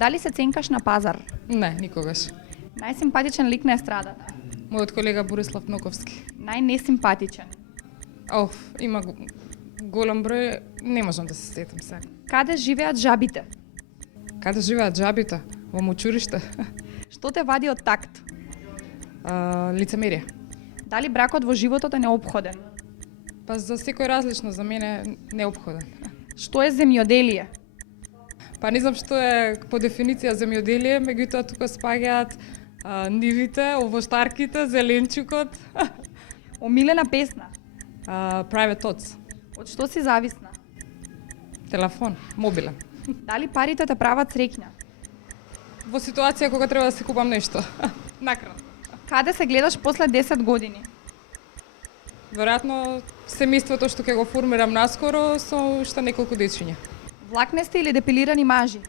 Дали се ценкаш на пазар? Не, никогаш. Најсимпатичен лик на естрадата? Мојот колега Борислав Ноковски. Најнесимпатичен? Има голем број, не можам да се сетам сега. Каде живеат жабите? Каде живеат жабите? Во мочуриште. Што те вади од такт? Лицемерие. Дали бракот во животот е неопходен? Па за секој различно, за мене неопходен. Што е земјоделие? Па не знам што е по дефиниција земјоделие, меѓутоа тука спаѓаат нивите, овоштарките, зеленчукот. Омилена песна? Private Thoughts. Од што си зависна? Телефон, мобилен. Дали парите те прават среќна? Во ситуација кога треба да си купам нешто. Накратко. Каде се гледаш после 10 години? Веројатно семејството што ќе го формирам наскоро со уште неколку дечиња. Влакнести или депилирани мажи?